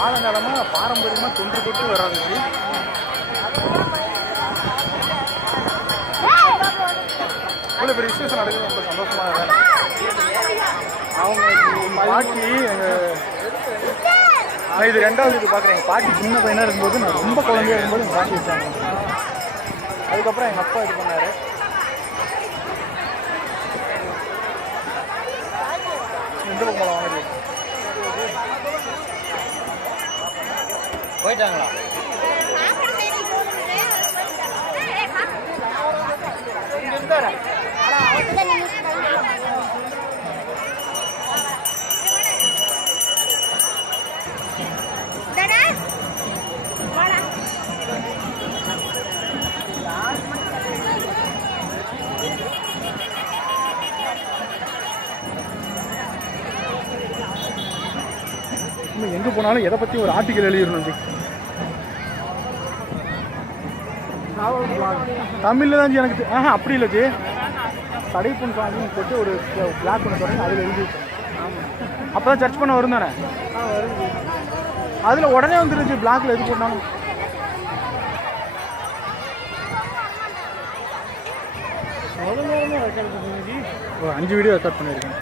காலங்காலமாக பாரம்பரியமாக தொன்று தொட்டு வர்றது. இவ்வளோ பெரிய விசேஷம் நடக்குது, ரொம்ப சந்தோஷமாக வேலை. அவங்க பாட்டி இது 2வது இது பார்க்குறேன். எங்கள் பாட்டி சின்ன பையனாக இருக்கும்போது, நான் ரொம்ப குழந்தையாக இருக்கும்போது எங்கள் பாட்டி வச்சாங்க. அதுக்கப்புறம் எங்கள் அப்பா இது பண்ணார். எந்த பக்கம் வாங்க போயிட்டாங்களா? எங்கே போனாலும் எதை பற்றி ஒரு ஆர்டிக்கல் எழுதிடணும் ஜி. தமிழில் தான் ஜி எனக்கு அப்படி இல்லை ஜி. சடைப்புண் சாமின்னு போட்டு ஒரு பிளாக் பண்ண தொடங்கி அதில் எழுதி அப்போ தான் சர்ச் பண்ண வரும் தானே. அதில் உடனே வந்துருச்சு பிளாக்ல எது போட்டாலும். ஒரு 5 வீடியோ ரெக்கார்ட் பண்ணியிருக்கேன்.